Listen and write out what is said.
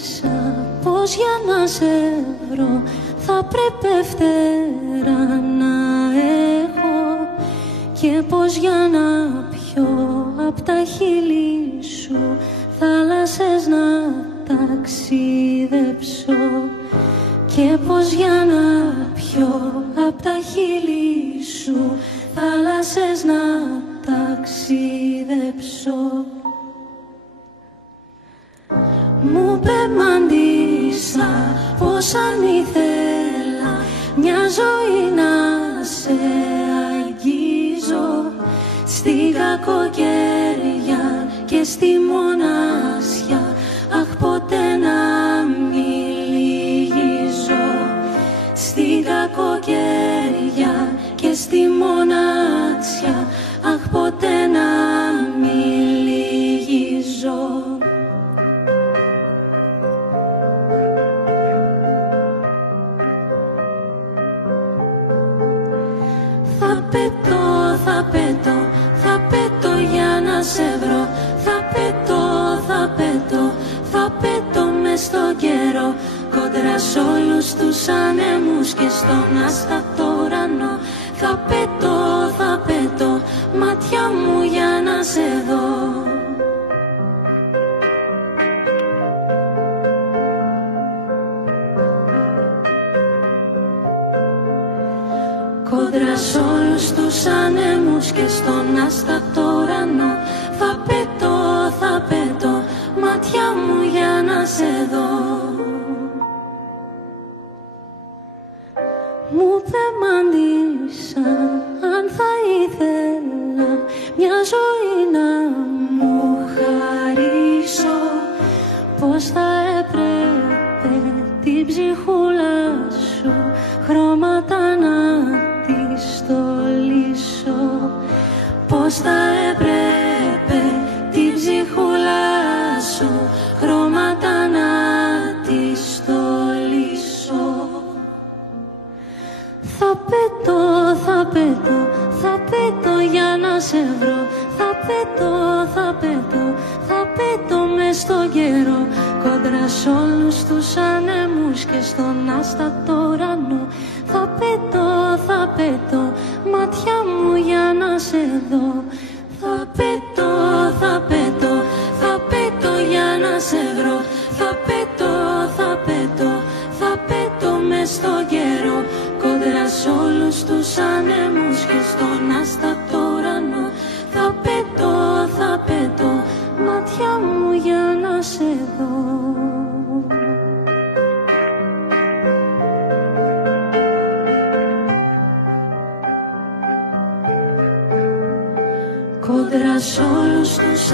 αποφάσισα πως για να σε βρω θα πρέπει φτερά να έχω και πως για να πιω απ' τα χείλη σου θάλασσες να ταξιδέψω και πως για να πιω απ' τα χείλη σου θάλασσες να ταξιδέψω. Μου πεμαντήσα πως αν ήθελα μια ζωή να σε αγγίζω στη κακοκαιρία και στη μοναξιά, αχ ποτέ να μην λυγίζω. Στη κακοκαιρία και στη μοναξιά, αχ ποτέ να μην λυγίζω. Θα πετώ, θα πετώ, θα πετώ για να σε βρω. Θα πετώ, θα πετώ, θα πετώ μες στον καιρό, κόντρα σ' όλους τους ανέμους και στον άστατο ουρανό. Θα πετώ, θα πετώ, μάτια μου για να σε δω. Κόντρα σ' όλους τους ανέμους και στον άστατο ουρανό. Θα πετώ, θα πετώ, μάτια μου για να σε δω. Μου πεμαντήσα αν θα ήθελα μια ζωή να μου χαρίσω, πως θα έπρεπε την ψυχούλα σου χρώματα να τη στολίσω, πως θα έπρεπε την ψυχούλα σου χρώματα να τη στολίσω. Θα πετώ, θα πετώ, θα πετώ για να σε βρω. Θα πετώ, θα πετώ, θα πετώ μες στον καιρό, κόντρα σ' όλους τους ανέμους και στον άστατο ουρανό. Θα πετώ, θα πετώ, μάτια μου για να σε δω. Θα πετώ, θα πετώ, θα πετώ για να σε βρω. Θα πετώ, θα πετώ, θα πετώ μες στον καιρό, κόντρα σ' όλους τους ανέμους και στον άστατο ουρανό. Θα πετώ, θα πετώ, μάτια μου για να σε δω. Κόντρα σ' όλους τους